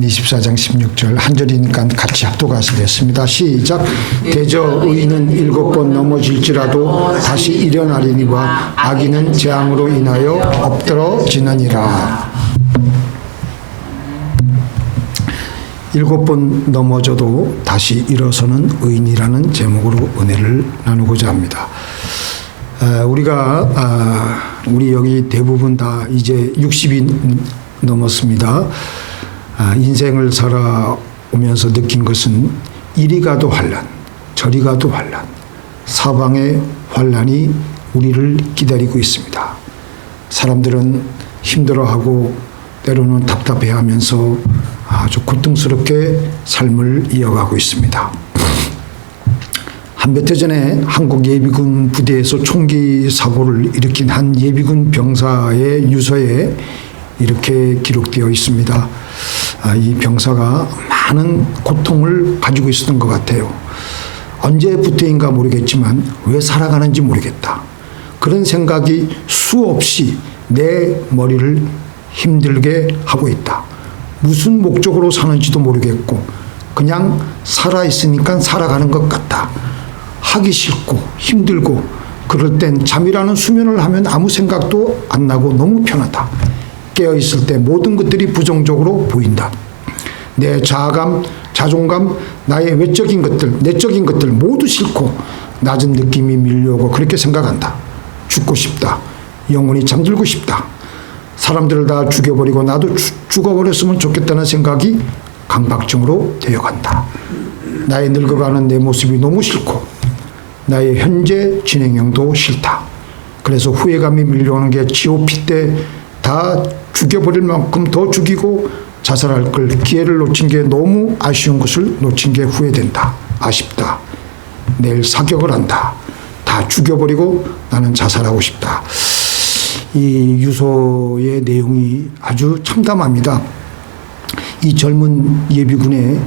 24장 16절 한 절이니까 같이 합독하시 됐습니다. 시작. 대저 의인은 7번 넘어질지라도 다시 일어나리니와 악인은 재앙으로 인하여 엎드러지느니라. 7번 넘어져도 다시 일어서는 의인이라는 제목으로 은혜를 나누고자 합니다. 우리 여기 대부분 다 이제 60이 넘었습니다. 인생을 살아오면서 느낀 것은 이리 가도 환난, 저리 가도 환난, 사방의 환난이 우리를 기다리고 있습니다. 사람들은 힘들어하고 때로는 답답해하면서 아주 고통스럽게 삶을 이어가고 있습니다. 한 몇 해 전에 한국 예비군 부대에서 총기 사고를 일으킨 한 예비군 병사의 유서에 이렇게 기록되어 있습니다. 이 병사가 많은 고통을 가지고 있었던 것 같아요. 언제부터인가 모르겠지만 왜 살아가는지 모르겠다. 그런 생각이 수없이 내 머리를 힘들게 하고 있다. 무슨 목적으로 사는지도 모르겠고 그냥 살아있으니까 살아가는 것 같다. 하기 싫고 힘들고 그럴 땐 잠이라는 수면을 하면 아무 생각도 안 나고 너무 편하다. 깨어있을 때 모든 것들이 부정적으로 보인다. 내 자아감, 자존감, 나의 외적인 것들, 내적인 것들 모두 싫고 낮은 느낌이 밀려오고 그렇게 생각한다. 죽고 싶다. 영원히 잠들고 싶다. 사람들을 다 죽여버리고 나도 죽어버렸으면 좋겠다는 생각이 강박증으로 되어간다. 나의 늙어가는 내 모습이 너무 싫고 나의 현재 진행형도 싫다. 그래서 후회감이 밀려오는 게 GOP 때 다 죽여버릴 만큼 더 죽이고 자살할 걸 기회를 놓친 게 너무 아쉬운 것을 놓친 게 후회된다. 아쉽다. 내일 사격을 한다. 다 죽여버리고 나는 자살하고 싶다. 이 유서의 내용이 아주 참담합니다. 이 젊은 예비군의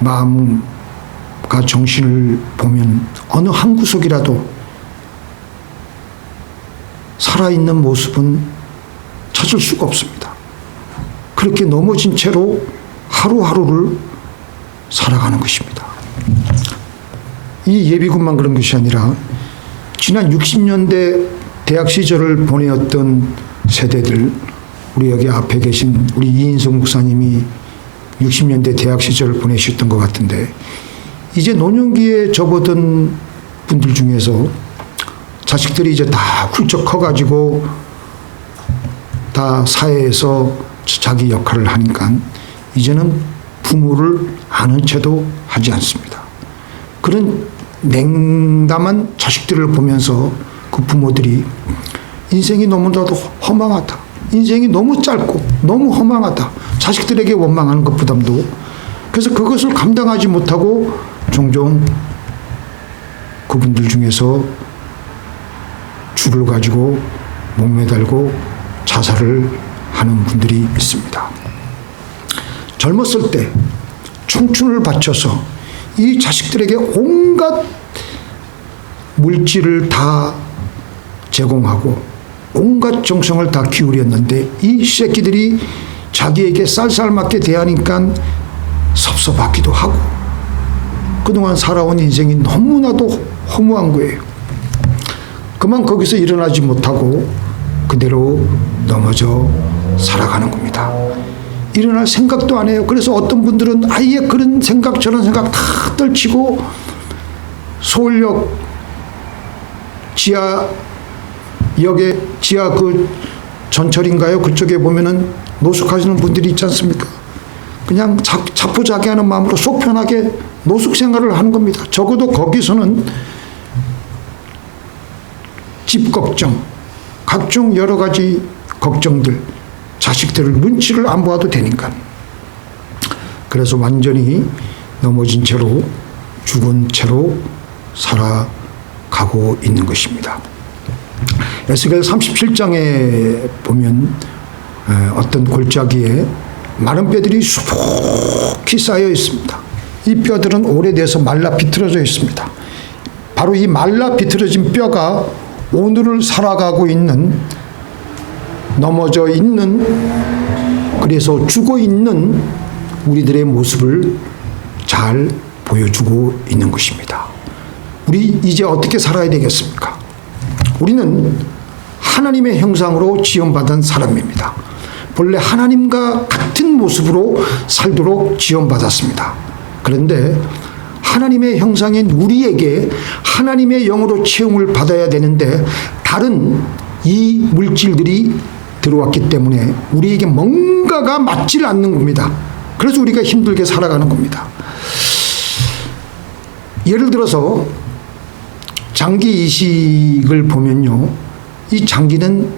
마음과 정신을 보면 어느 한 구석이라도 살아있는 모습은 찾을 수가 없습니다. 그렇게 넘어진 채로 하루하루를 살아가는 것입니다. 이 예비군만 그런 것이 아니라 지난 60년대 대학 시절을 보내었던 세대들, 우리 여기 앞에 계신 우리 이인석 목사님이 60년대 대학 시절을 보내셨던 것 같은데 이제 노년기에 접어든 분들 중에서 자식들이 이제 다 훌쩍 커가지고 다 사회에서 자기 역할을 하니까 이제는 부모를 아는 채도 하지 않습니다. 그런 냉담한 자식들을 보면서 그 부모들이 인생이 너무나도 허망하다. 인생이 너무 짧고 너무 허망하다. 자식들에게 원망하는 것 부담도. 그래서 그것을 감당하지 못하고 종종 그분들 중에서 죽을 가지고 목매달고 자살을 하는 분들이 있습니다. 젊었을 때 청춘을 바쳐서 이 자식들에게 온갖 물질을 다 제공하고 온갖 정성을 다 기울였는데 이 새끼들이 자기에게 쌀쌀맞게 대하니까 섭섭하기도 하고 그동안 살아온 인생이 너무나도 허무한 거예요. 그만 거기서 일어나지 못하고 그대로 넘어져 살아가는 겁니다. 일어날 생각도 안 해요. 그래서 어떤 분들은 아예 그런 생각 저런 생각 다 떨치고 서울역 지하역에 지하 그 전철인가요? 그쪽에 보면은 노숙하시는 분들이 있지 않습니까? 그냥 자포자기하는 마음으로 속 편하게 노숙 생활을 하는 겁니다. 적어도 거기서는 집 걱정, 각종 여러 가지 걱정들, 자식들을 눈치를 안 보아도 되니까. 그래서 완전히 넘어진 채로 죽은 채로 살아가고 있는 것입니다. 에스겔 37장에 보면 어떤 골짜기에 마른 뼈들이 수북히 쌓여 있습니다. 이 뼈들은 오래돼서 말라 비틀어져 있습니다. 바로 이 말라 비틀어진 뼈가 오늘을 살아가고 있는, 넘어져 있는, 그래서 죽어 있는 우리들의 모습을 잘 보여주고 있는 것입니다. 우리 이제 어떻게 살아야 되겠습니까? 우리는 하나님의 형상으로 지음받은 사람입니다. 본래 하나님과 같은 모습으로 살도록 지음받았습니다. 그런데 하나님의 형상인 우리에게 하나님의 영으로 채용을 받아야 되는데 다른 이 물질들이 들어왔기 때문에 우리에게 뭔가가 맞질 않는 겁니다. 그래서 우리가 힘들게 살아가는 겁니다. 예를 들어서 장기 이식을 보면요, 이 장기는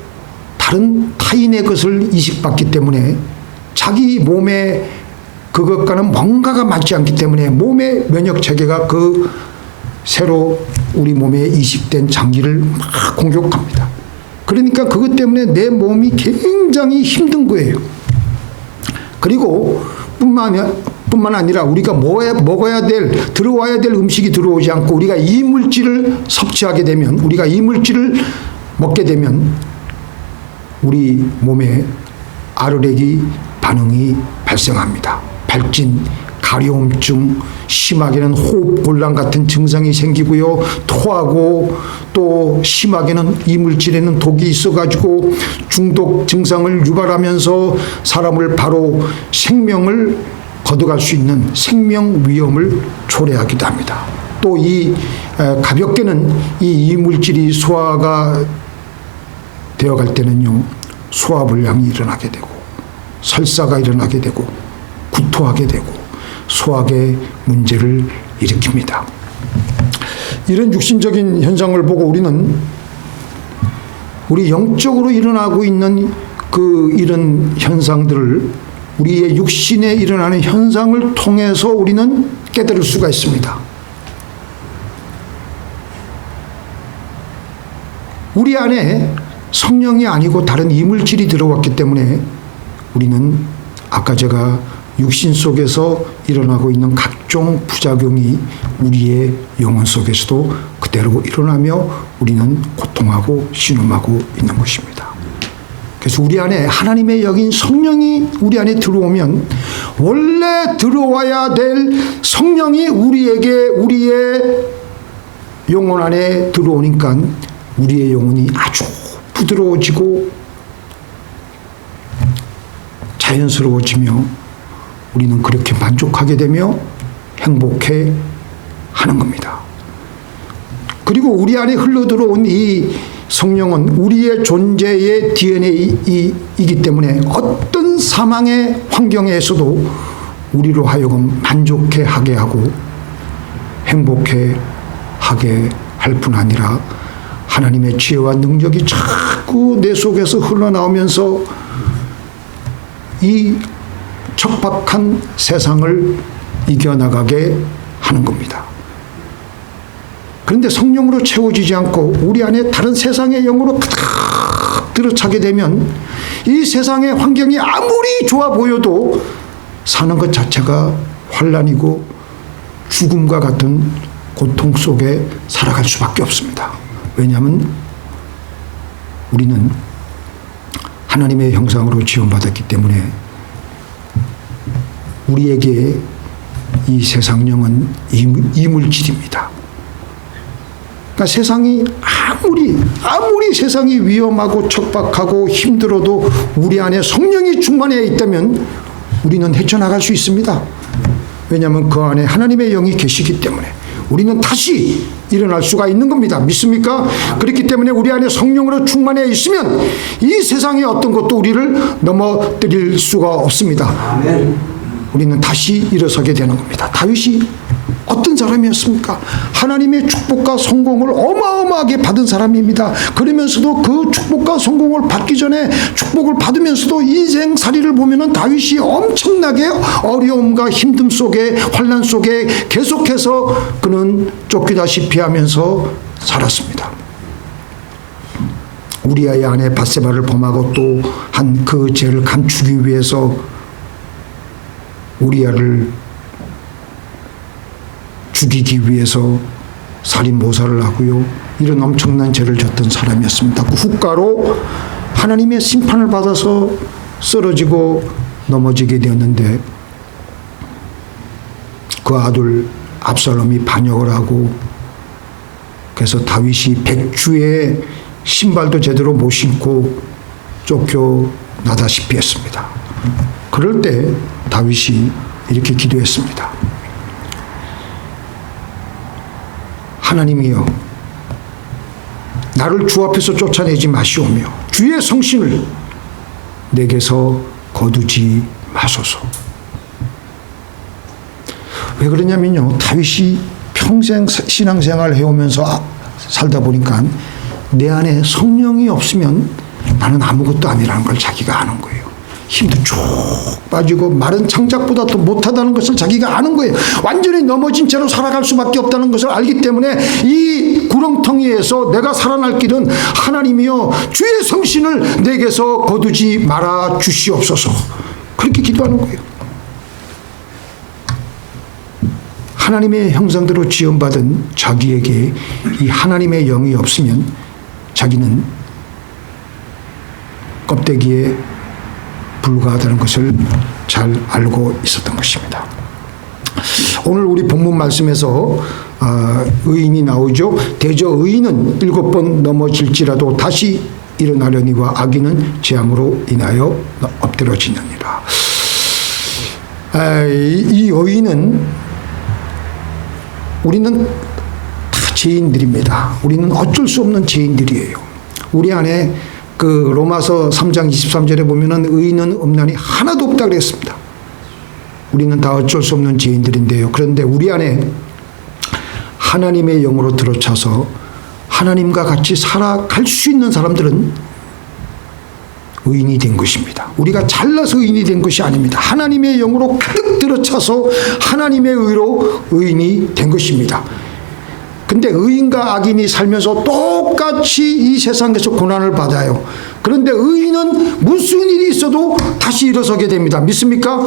다른 타인의 것을 이식받기 때문에 자기 몸에 그것과는 뭔가가 맞지 않기 때문에 몸의 면역 체계가 그 새로 우리 몸에 이식된 장기를 막 공격합니다. 그러니까 그것 때문에 내 몸이 굉장히 힘든 거예요. 그리고 뿐만 아니라 우리가 먹어야 될, 들어와야 될 음식이 들어오지 않고 우리가 이물질을 섭취하게 되면, 우리가 이물질을 먹게 되면 우리 몸에 아르레기 반응이 발생합니다. 발진, 가려움증, 심하게는 호흡곤란 같은 증상이 생기고요. 토하고 또 심하게는 이물질에는 독이 있어가지고 중독 증상을 유발하면서 사람을 바로 생명을 거둬갈 수 있는 생명 위험을 초래하기도 합니다. 또 이 가볍게는 이 이물질이 소화가 되어갈 때는요, 소화불량이 일어나게 되고 설사가 일어나게 되고 구토하게 되고 소화계 문제를 일으킵니다. 이런 육신적인 현상을 보고 우리는 우리 영적으로 일어나고 있는 이런 현상들을, 우리의 육신에 일어나는 현상을 통해서 우리는 깨달을 수가 있습니다. 우리 안에 성령이 아니고 다른 이물질이 들어왔기 때문에 우리는 아까 제가 육신 속에서 일어나고 있는 각종 부작용이 우리의 영혼 속에서도 그대로 일어나며 우리는 고통하고 신음하고 있는 것입니다. 그래서 우리 안에 하나님의 영인 성령이 우리 안에 들어오면 원래 들어와야 될 성령이 우리의 영혼 안에 들어오니까 우리의 영혼이 아주 부드러워지고 자연스러워지며 우리는 그렇게 만족하게 되며 행복해 하는 겁니다. 그리고 우리 안에 흘러들어온 이 성령은 우리의 존재의 DNA이기 때문에 어떤 사망의 환경에서도 우리로 하여금 만족해 하게 하고 행복해 하게 할 뿐 아니라 하나님의 지혜와 능력이 자꾸 내 속에서 흘러나오면서 이 척박한 세상을 이겨나가게 하는 겁니다. 그런데 성령으로 채워지지 않고 우리 안에 다른 세상의 영으로 가득 들어차게 되면 이 세상의 환경이 아무리 좋아 보여도 사는 것 자체가 환난이고 죽음과 같은 고통 속에 살아갈 수밖에 없습니다. 왜냐하면 우리는 하나님의 형상으로 지음받았기 때문에 우리에게 이 세상령은 이물질입니다. 그러니까 세상이 아무리 세상이 위험하고 척박하고 힘들어도 우리 안에 성령이 충만해 있다면 우리는 헤쳐나갈 수 있습니다. 왜냐하면 그 안에 하나님의 영이 계시기 때문에 우리는 다시 일어날 수가 있는 겁니다. 믿습니까? 그렇기 때문에 우리 안에 성령으로 충만해 있으면 이 세상의 어떤 것도 우리를 넘어뜨릴 수가 없습니다. 아멘. 우리는 다시 일어서게 되는 겁니다. 다윗이 어떤 사람이었습니까? 하나님의 축복과 성공을 어마어마하게 받은 사람입니다. 그러면서도 그 축복과 성공을 받기 전에 축복을 받으면서도 인생살이를 보면은 다윗이 엄청나게 어려움과 힘듦 속에 환난 속에 계속해서 그는 쫓기다시피 하면서 살았습니다. 우리아의 아내 밧세바를 범하고 또 한 그 죄를 감추기 위해서 우리아를 죽이기 위해서 살인 모사를 하고요. 이런 엄청난 죄를 졌던 사람이었습니다. 그 후가로 하나님의 심판을 받아서 쓰러지고 넘어지게 되었는데 그 아들 압살롬이 반역을 하고 그래서 다윗이 백주에 신발도 제대로 못 신고 쫓겨나다시피 했습니다. 그럴 때 다윗이 이렇게 기도했습니다. 하나님이여, 나를 주 앞에서 쫓아내지 마시오며 주의 성신을 내게서 거두지 마소서. 왜 그러냐면요, 다윗이 평생 신앙생활을 해오면서 살다 보니까 내 안에 성령이 없으면 나는 아무것도 아니라는 걸 자기가 아는 거예요. 힘도 쭉 빠지고 마른 창작보다 더 못하다는 것을 자기가 아는 거예요. 완전히 넘어진 채로 살아갈 수밖에 없다는 것을 알기 때문에 이 구렁텅이에서 내가 살아날 길은 하나님이여 주의 성신을 내게서 거두지 말아 주시옵소서. 그렇게 기도하는 거예요. 하나님의 형상대로 지음받은 자기에게 이 하나님의 영이 없으면 자기는 껍데기에 불과하다는 것을 잘 알고 있었던 것입니다. 오늘 우리 본문 말씀에서 의인이 나오죠. 대저 의인은 7번 넘어질지라도 다시 일어나려니와 악인은 재앙으로 인하여 엎드러지느니라. 이 의인은 우리는 다 죄인들입니다. 우리는 어쩔 수 없는 죄인들이에요. 우리 안에 그 로마서 3장 23절에 보면은 의인은 없나니 하나도 없다 그랬습니다. 우리는 다 어쩔 수 없는 죄인들인데요. 그런데 우리 안에 하나님의 영으로 들어차서 하나님과 같이 살아갈 수 있는 사람들은 의인이 된 것입니다. 우리가 잘나서 의인이 된 것이 아닙니다. 하나님의 영으로 가득 들어차서 하나님의 의로 의인이 된 것입니다. 근데 의인과 악인이 살면서 똑같이 이 세상에서 고난을 받아요. 그런데 의인은 무슨 일이 있어도 다시 일어서게 됩니다. 믿습니까?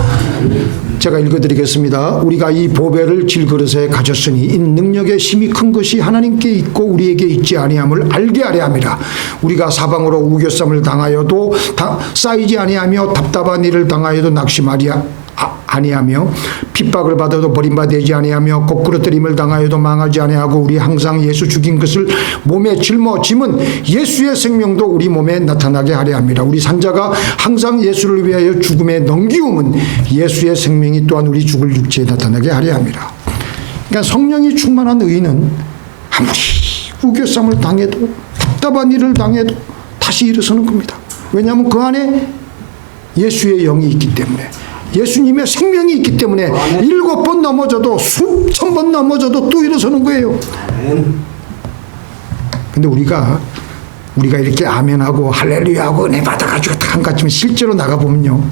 제가 읽어드리겠습니다. 우리가 이 보배를 질그릇에 가졌으니 이 능력의 힘이 큰 것이 하나님께 있고 우리에게 있지 아니함을 알게 하려 함이라. 우리가 사방으로 우겨쌈을 당하여도 쌓이지 아니하며 답답한 일을 당하여도 낙심하리 아니하며 핍박을 받아도 버림받지 아니하며 거꾸러뜨림을 당하여도 망하지 아니하고 우리 항상 예수 죽인 것을 몸에 짊어짐은 예수의 생명도 우리 몸에 나타나게 하려 함이라. 우리 산자가 항상 예수를 위하여 죽음에 넘기움은 예수의 생명이 또한 우리 죽을 육체에 나타나게 하려 함이라. 그러니까 성령이 충만한 의인은 아무리 우겨쌈을 당해도 답답한 일을 당해도 다시 일어서는 겁니다. 왜냐하면 그 안에 예수의 영이 있기 때문에, 예수님의 생명이 있기 때문에 7번 넘어져도 수천 번 넘어져도 또 일어서는 거예요. 근데 우리가 이렇게 아멘하고 할렐루야하고 은혜 받아가지고 한 가지면 실제로 나가보면요,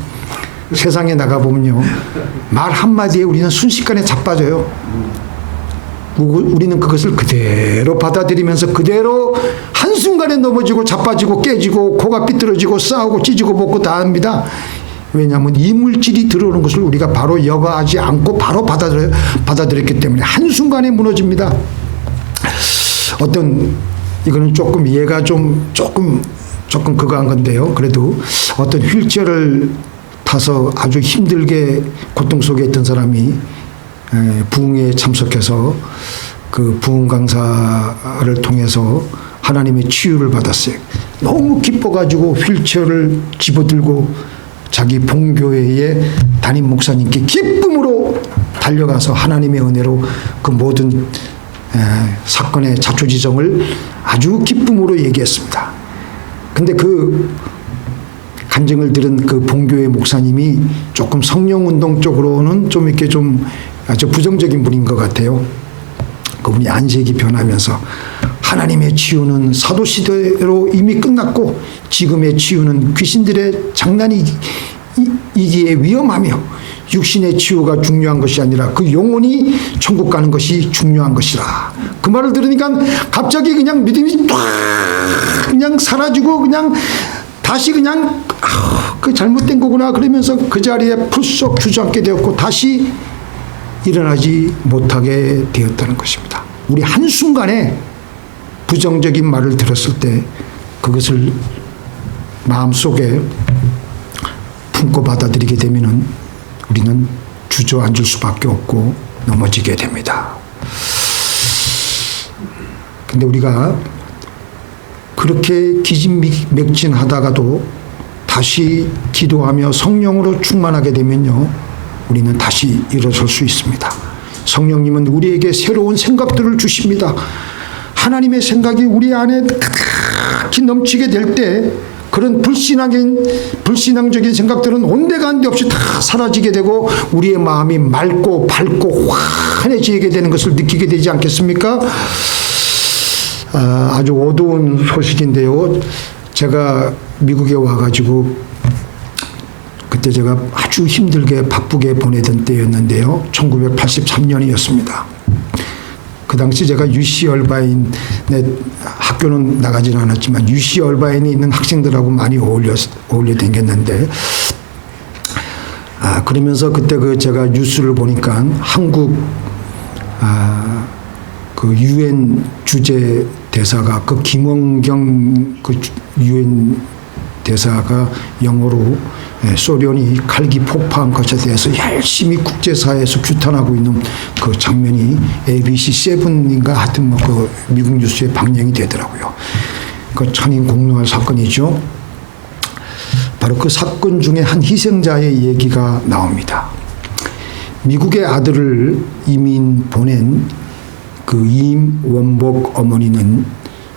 세상에 나가보면요, 말 한마디에 우리는 순식간에 자빠져요. 우리는 그것을 그대로 받아들이면서 그대로 한순간에 넘어지고 자빠지고 깨지고 코가 삐뚤어지고 싸우고 찢고 먹고 다 합니다. 왜냐하면 이물질이 들어오는 것을 우리가 바로 여과하지 않고 바로 받아들였기 때문에 한순간에 무너집니다. 이거는 조금 이해가 조금 그거 한 건데요. 그래도 어떤 휠체어를 타서 아주 힘들게 고통 속에 있던 사람이 부흥에 참석해서 그 부흥 강사를 통해서 하나님의 치유를 받았어요. 너무 기뻐가지고 휠체어를 집어들고 자기 본교회의 담임 목사님께 기쁨으로 달려가서 하나님의 은혜로 그 모든 사건의 자초지정을 아주 기쁨으로 얘기했습니다. 근데 그 간증을 들은 그 본교회 목사님이 조금 성령운동 쪽으로는 좀 이렇게 좀 아주 부정적인 분인 것 같아요. 그분이 안색이 변하면서 하나님의 치유는 사도시대로 이미 끝났고 지금의 치유는 귀신들의 장난이기에 위험하며 육신의 치유가 중요한 것이 아니라 그 영혼이 천국 가는 것이 중요한 것이라. 그 말을 들으니까 갑자기 그냥 믿음이 딱 그냥 사라지고 그냥 다시 그냥 그 잘못된 거구나 그러면서 그 자리에 풀썩 주저앉게 되었고 다시 일어나지 못하게 되었다는 것입니다. 우리 한순간에 부정적인 말을 들었을 때 그것을 마음속에 품고 받아들이게 되면은 우리는 주저앉을 수밖에 없고 넘어지게 됩니다. 근데 우리가 그렇게 기진맥진하다가도 다시 기도하며 성령으로 충만하게 되면요, 우리는 다시 일어설 수 있습니다. 성령님은 우리에게 새로운 생각들을 주십니다. 하나님의 생각이 우리 안에 가득히 넘치게 될 때 그런 불신앙적인 생각들은 온데간데 없이 다 사라지게 되고 우리의 마음이 맑고 밝고 환해지게 되는 것을 느끼게 되지 않겠습니까? 아주 어두운 소식인데요. 제가 미국에 와가지고 그때 제가 아주 힘들게 바쁘게 보내던 때였는데요. 1983년이었습니다. 그 당시 제가 UC 얼바인에 학교는 나가지는 않았지만 UC 얼바인에 있는 학생들하고 많이 어울려 다녔는데, 그러면서 그때 제가 뉴스를 보니까 한국 그 유엔 주재 대사가 김원경 그 유엔 대사가 영어로 소련이 칼기 폭파한 것에 대해서 열심히 국제사회에서 규탄하고 있는 그 장면이 ABC7인가 하여튼 그 미국 뉴스에 방영이 되더라고요. 그 천인 공노할 사건이죠. 바로 그 사건 중에 한 희생자의 얘기가 나옵니다. 미국의 아들을 이민 보낸 그 임원복 어머니는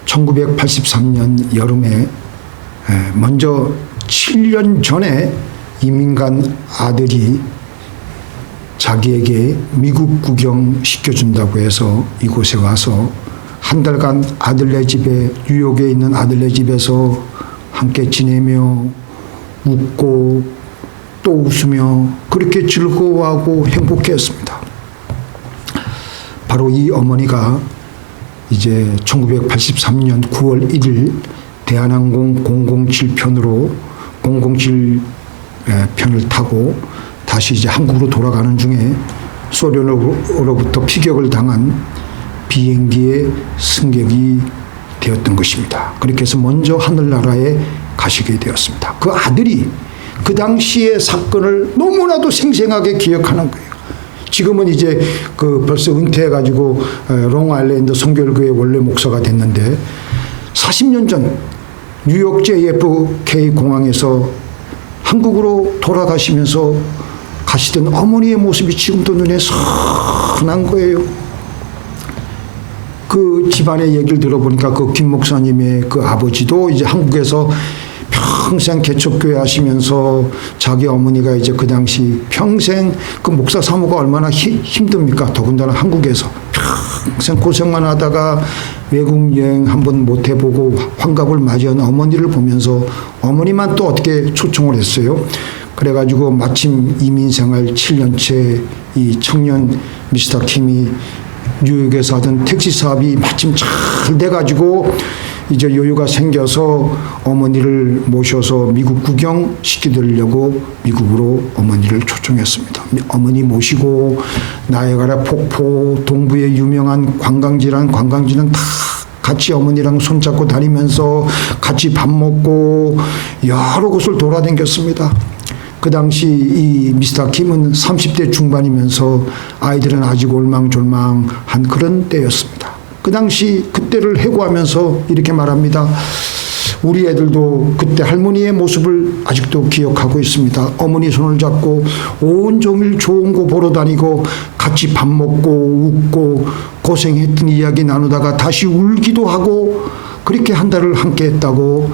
1983년 여름에 먼저 7년 전에 이민 간 아들이 자기에게 미국 구경 시켜준다고 해서 이곳에 와서 한 달간 아들네 집에, 뉴욕에 있는 아들네 집에서 함께 지내며 웃고 또 웃으며 그렇게 즐거워하고 행복했습니다. 바로 이 어머니가 이제 1983년 9월 1일 대한항공 007편으로 007편을 타고 다시 이제 한국으로 돌아가는 중에 소련으로부터 피격을 당한 비행기의 승객이 되었던 것입니다. 그렇게 해서 먼저 하늘나라에 가시게 되었습니다. 그 아들이 그 당시의 사건을 너무나도 생생하게 기억하는 거예요. 지금은 이제 벌써 은퇴해가지고 롱아일랜드 성결교회 원래 목사가 됐는데 40년 전 뉴욕 JFK 공항에서 한국으로 돌아가시면서 가시던 어머니의 모습이 지금도 눈에 선한 거예요. 그 집안의 얘기를 들어보니까 그 김 목사님의 그 아버지도 이제 한국에서 평생 개척교회 하시면서 자기 어머니가 이제 그 당시 평생 그 목사 사모가 얼마나 힘듭니까? 더군다나 한국에서 평생 고생만 하다가 외국 여행 한번 못 해보고 환갑을 맞이한 어머니를 보면서 어머니만 또 어떻게 초청을 했어요. 그래가지고 마침 이민생활 7년째 이 청년 미스터 킴이 뉴욕에서 하던 택시 사업이 마침 잘 돼가지고 이제 여유가 생겨서 어머니를 모셔서 미국 구경 시켜드리려고 미국으로 어머니를 초청했습니다. 어머니 모시고 나이아가라 폭포, 동부의 유명한 관광지는 다 같이 어머니랑 손잡고 다니면서 같이 밥 먹고 여러 곳을 돌아다녔습니다. 그 당시 이 미스터 킴은 30대 중반이면서 아이들은 아직 올망졸망한 그런 때였습니다. 그 당시 그때를 해고하면서 이렇게 말합니다. 우리 애들도 그때 할머니의 모습을 아직도 기억하고 있습니다. 어머니 손을 잡고 온종일 좋은 거 보러 다니고 같이 밥 먹고 웃고 고생했던 이야기 나누다가 다시 울기도 하고 그렇게 한 달을 함께 했다고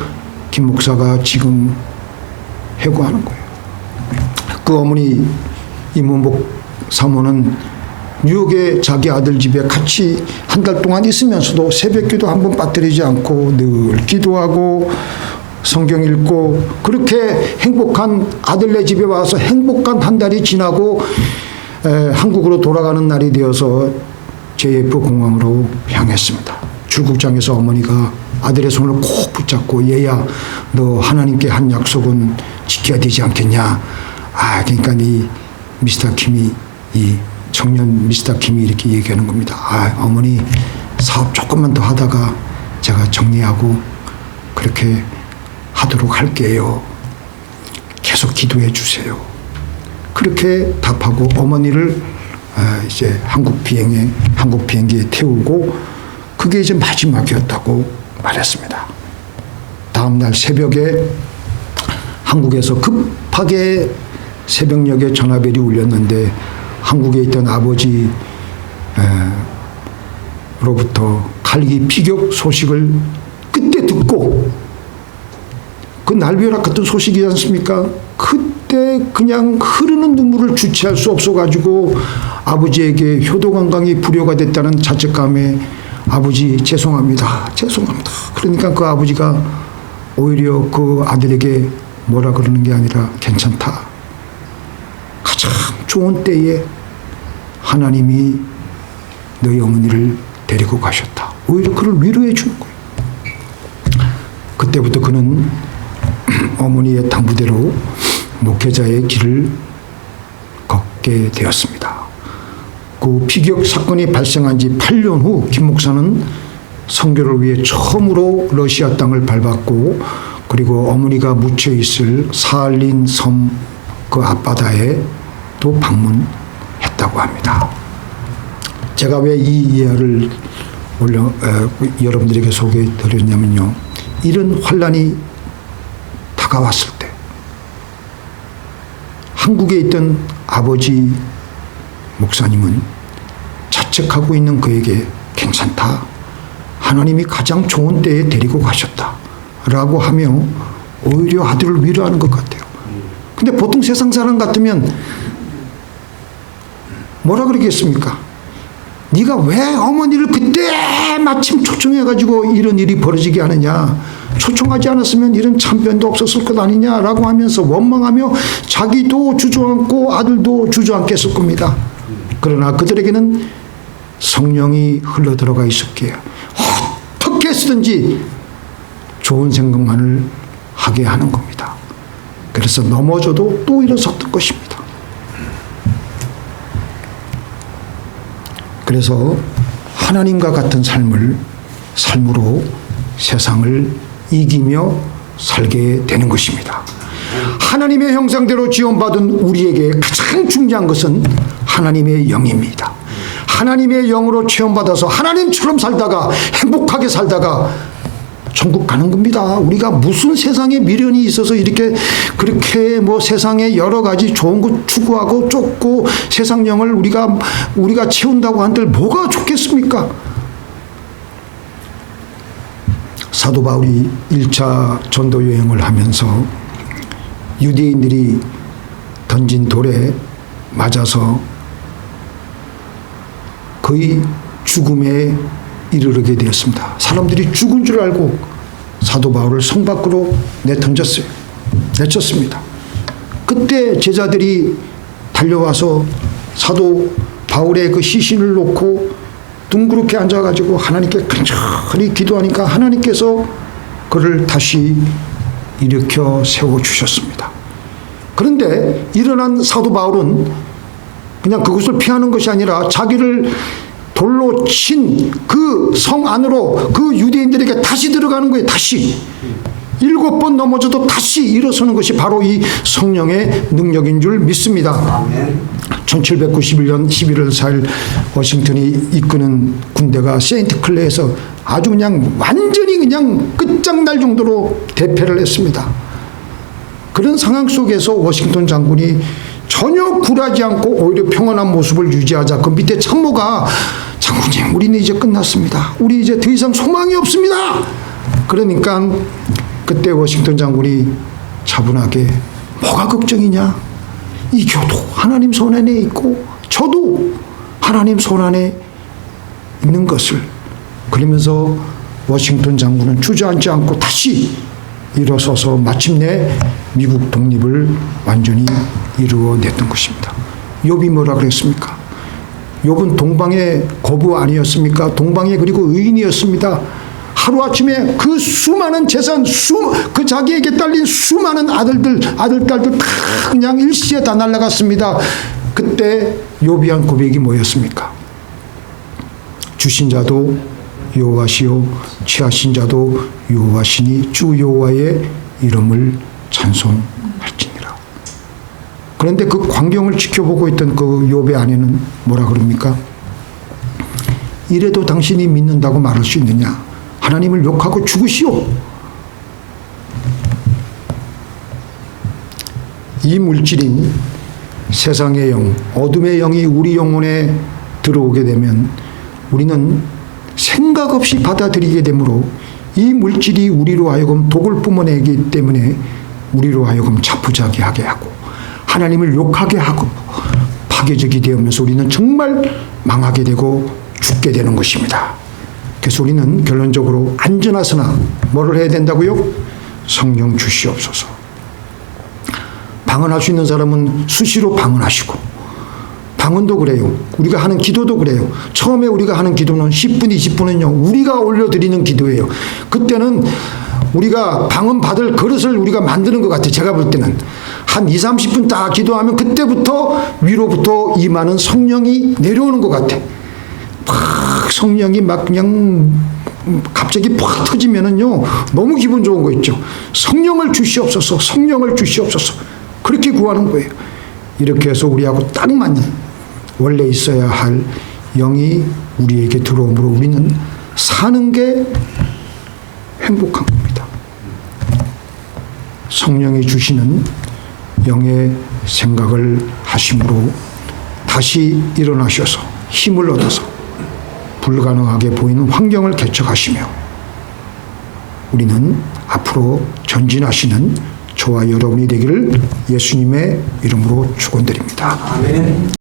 김 목사가 지금 해고하는 거예요. 그 어머니 임원복 사모는 뉴욕에 자기 아들 집에 같이 한 달 동안 있으면서도 새벽기도 한번 빠뜨리지 않고 늘 기도하고 성경 읽고 그렇게 행복한 아들네 집에 와서 행복한 한 달이 지나고 한국으로 돌아가는 날이 되어서 JF 공항으로 향했습니다. 출국장에서 어머니가 아들의 손을 꼭 붙잡고 얘야 너 하나님께 한 약속은 지켜야 되지 않겠냐. 그러니까 이 미스터 킴이 이 청년 미스터 킴이 이렇게 얘기하는 겁니다. 어머니 사업 조금만 더 하다가 제가 정리하고 그렇게 하도록 할게요. 계속 기도해 주세요. 그렇게 답하고 어머니를 이제 한국 비행기에 태우고 그게 이제 마지막이었다고 말했습니다. 다음 날 새벽에 한국에서 급하게 새벽녘에 전화벨이 울렸는데 한국에 있던 아버지로부터 칼기 피격 소식을 그때 듣고, 그 날벼락 같은 소식이지 않습니까? 그때 그냥 흐르는 눈물을 주체할 수 없어가지고 아버지에게 효도관광이 불효가 됐다는 자책감에 아버지 죄송합니다. 그러니까 그 아버지가 오히려 그 아들에게 뭐라 그러는 게 아니라 괜찮다. 가장 좋은 때에 하나님이 너희 어머니를 데리고 가셨다. 오히려 그를 위로해 주는 거예요. 그때부터 그는 어머니의 당부대로 목회자의 길을 걷게 되었습니다. 그 피격 사건이 발생한 지 8년 후 김 목사는 선교를 위해 처음으로 러시아 땅을 밟았고, 그리고 어머니가 묻혀 있을 사할린 섬 그 앞바다에 또 방문했다고 합니다. 제가 왜 이 이야기를 여러분들에게 소개해 드렸냐면요, 이런 환란이 다가왔을 때 한국에 있던 아버지 목사님은 자책하고 있는 그에게 괜찮다. 하나님이 가장 좋은 때에 데리고 가셨다. 라고 하며 오히려 아들을 위로하는 것 같아요. 근데 보통 세상 사람 같으면 뭐라 그러겠습니까? 네가 왜 어머니를 그때 마침 초청해가지고 이런 일이 벌어지게 하느냐. 초청하지 않았으면 이런 참변도 없었을 것 아니냐라고 하면서 원망하며 자기도 주저앉고 아들도 주저앉겠을 겁니다. 그러나 그들에게는 성령이 흘러들어가 있었기에 어떻게 해서든지 좋은 생각만을 하게 하는 겁니다. 그래서 넘어져도 또 일어섰던 것입니다. 그래서 하나님과 같은 삶으로 세상을 이기며 살게 되는 것입니다. 하나님의 형상대로 지원받은 우리에게 가장 중요한 것은 하나님의 영입니다. 하나님의 영으로 체험받아서 하나님처럼 살다가 행복하게 살다가 천국 가는 겁니다. 우리가 무슨 세상에 미련이 있어서 그렇게 뭐 세상에 여러 가지 좋은 것 추구하고 쫓고 세상 영을 우리가 채운다고 한들 뭐가 좋겠습니까? 사도 바울이 1차 전도 여행을 하면서 유대인들이 던진 돌에 맞아서 거의 죽음에 이르게 되었습니다. 사람들이 죽은 줄 알고 사도 바울을 성 밖으로 내쳤습니다. 그때 제자들이 달려와서 사도 바울의 그 시신을 놓고 둥그렇게 앉아가지고 하나님께 간절히 기도하니까 하나님께서 그를 다시 일으켜 세워주셨습니다. 그런데 일어난 사도 바울은 그냥 그것을 피하는 것이 아니라 자기를 돌로 친 그 성 안으로 그 유대인들에게 다시 들어가는 거예요. 다시 7번 넘어져도 다시 일어서는 것이 바로 이 성령의 능력인 줄 믿습니다. 1791년 11월 4일 워싱턴이 이끄는 군대가 세인트 클레에서 아주 그냥 완전히 그냥 끝장날 정도로 대패를 했습니다. 그런 상황 속에서 워싱턴 장군이 전혀 굴하지 않고 오히려 평온한 모습을 유지하자 그 밑에 참모가 장군님, 우리는 이제 끝났습니다. 우리 이제 더 이상 소망이 없습니다. 그러니까 그때 워싱턴 장군이 차분하게 뭐가 걱정이냐? 이 교도 하나님 손 안에 있고 저도 하나님 손 안에 있는 것을, 그러면서 워싱턴 장군은 주저앉지 않고 다시 일어서서 마침내 미국 독립을 완전히 이루어냈던 것입니다. 욥이 뭐라 그랬습니까? 욥은 동방의 거부 아니었습니까? 동방의 그리고 의인이었습니다. 하루아침에 그 수많은 재산, 그 자기에게 딸린 수많은 아들, 딸들 다 그냥 일시에 다 날아갔습니다. 그때 욥이 한 고백이 뭐였습니까? 주신 자도 여호와시요 취하신 자도 여호와시니 주 여호와의 이름을 찬송할지니라. 그런데 그 광경을 지켜보고 있던 그 욥의 아내는 뭐라 그럽니까? 이래도 당신이 믿는다고 말할 수 있느냐? 하나님을 욕하고 죽으시오. 이 물질인 세상의 영, 어둠의 영이 우리 영혼에 들어오게 되면 우리는 생각 없이 받아들이게 되므로 이 물질이 우리로 하여금 독을 뿜어내기 때문에 우리로 하여금 자포자기하게 하고 하나님을 욕하게 하고 파괴적이 되면서 우리는 정말 망하게 되고 죽게 되는 것입니다. 그래서 우리는 결론적으로 안전하서나 뭐를 해야 된다고요? 성령 주시옵소서. 방언할 수 있는 사람은 수시로 방언하시고, 방언도 그래요. 우리가 하는 기도도 그래요. 처음에 우리가 하는 기도는 10분, 20분은요, 우리가 올려드리는 기도예요. 그때는 우리가 방언 받을 그릇을 우리가 만드는 것 같아요. 제가 볼 때는. 한 2, 30분 딱 기도하면 그때부터 위로부터 임하는 성령이 내려오는 것 같아. 막 성령이 막 그냥 갑자기 팍 터지면은요, 너무 기분 좋은 거 있죠. 성령을 주시옵소서, 성령을 주시옵소서. 그렇게 구하는 거예요. 이렇게 해서 우리하고 딱 맞는 원래 있어야 할 영이 우리에게 들어오므로 우리는 사는 게 행복한 겁니다. 성령이 주시는 영의 생각을 하심으로 다시 일어나셔서 힘을 얻어서 불가능하게 보이는 환경을 개척하시며 우리는 앞으로 전진하시는 저와 여러분이 되기를 예수님의 이름으로 축원드립니다. 아멘.